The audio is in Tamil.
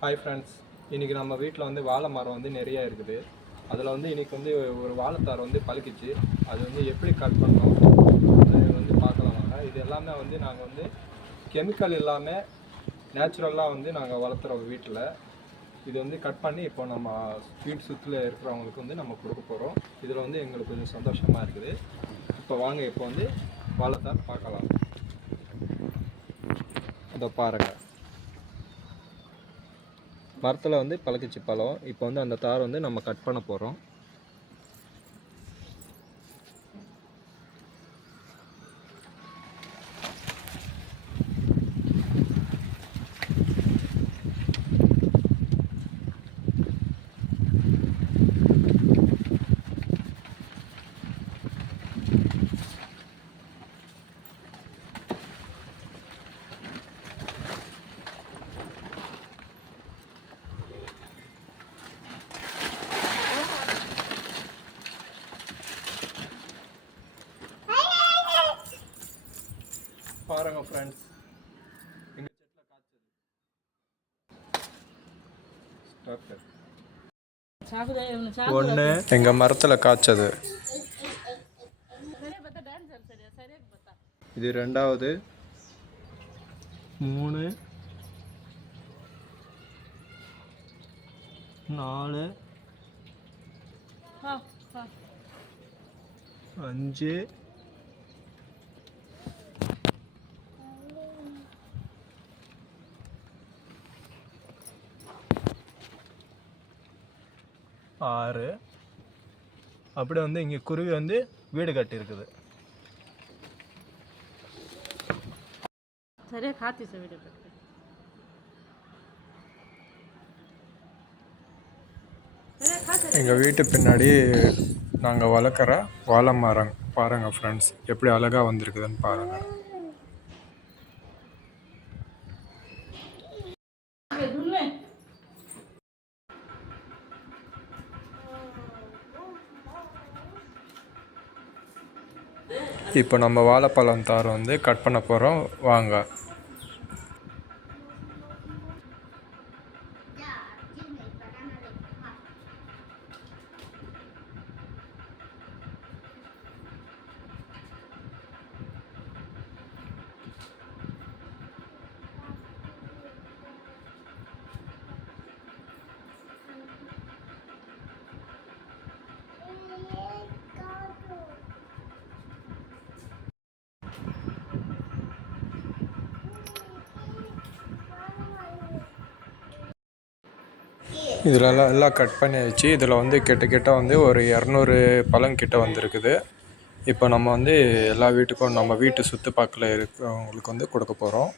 ஹாய் ஃப்ரெண்ட்ஸ், இன்றைக்கி நம்ம வீட்டில் வந்து வாழை மரம் வந்து நிறையா இருக்குது. அதில் வந்து இன்றைக்கி வந்து ஒரு வாழைத்தார் வந்து பழுக்கிச்சு. அது வந்து எப்படி கட் பண்ணோம் அது வந்து பார்க்கலாம் வாங்க. இது எல்லாமே வந்து நாங்கள் வந்து கெமிக்கல் இல்லாமல் நேச்சுரலாக வந்து நாங்கள் வளர்த்துறோம் வீட்டில். இது வந்து கட் பண்ணி இப்போ நம்ம வீட்டு சுற்றில் இருக்கிறவங்களுக்கு வந்து நம்ம கொடுக்க போகிறோம். இதில் வந்து எங்களுக்கு கொஞ்சம் சந்தோஷமாக இருக்குது. இப்போ வாங்க, இப்போ வந்து வாழைத்தார் பார்க்கலாம். அதை பாருங்கள், மரத்தில் வந்து பழுக்கிச்சு பழம். இப்போ வந்து அந்த தார் வந்து நம்ம கட் பண்ண போகிறோம். பாருங்க ஃப்ரெண்ட்ஸ், எங்கள் செட்டில் ஒன்று எங்கள் மரத்தில் காய்ச்சது. இது ரெண்டாவது, 3, 4, 5, 6. அப்படியே வந்து இங்கே குருவி வந்து வீடு கட்டியிருக்குது. எங்கள் வீட்டு பின்னாடி நாங்கள் வளர்க்குற வாழை மரம் பாருங்கள் ஃப்ரெண்ட்ஸ், எப்படி அழகாக வந்திருக்குதுன்னு பாருங்கள். இப்போ நம்ம வாழைப்பழம் தார் வந்து கட் பண்ண போகிறோம், வாங்க. இதில் எல்லாம் கட் பண்ணியாச்சு. இதில் வந்து கிட்ட வந்து ஒரு 200 பழம் கிட்ட வந்துருக்குது. இப்போ நம்ம வந்து எல்லா வீட்டுக்கும் நம்ம வீட்டு சுற்று பக்கத்தில் இருக்கிறவங்களுக்கு வந்து கொடுக்க போகிறோம்.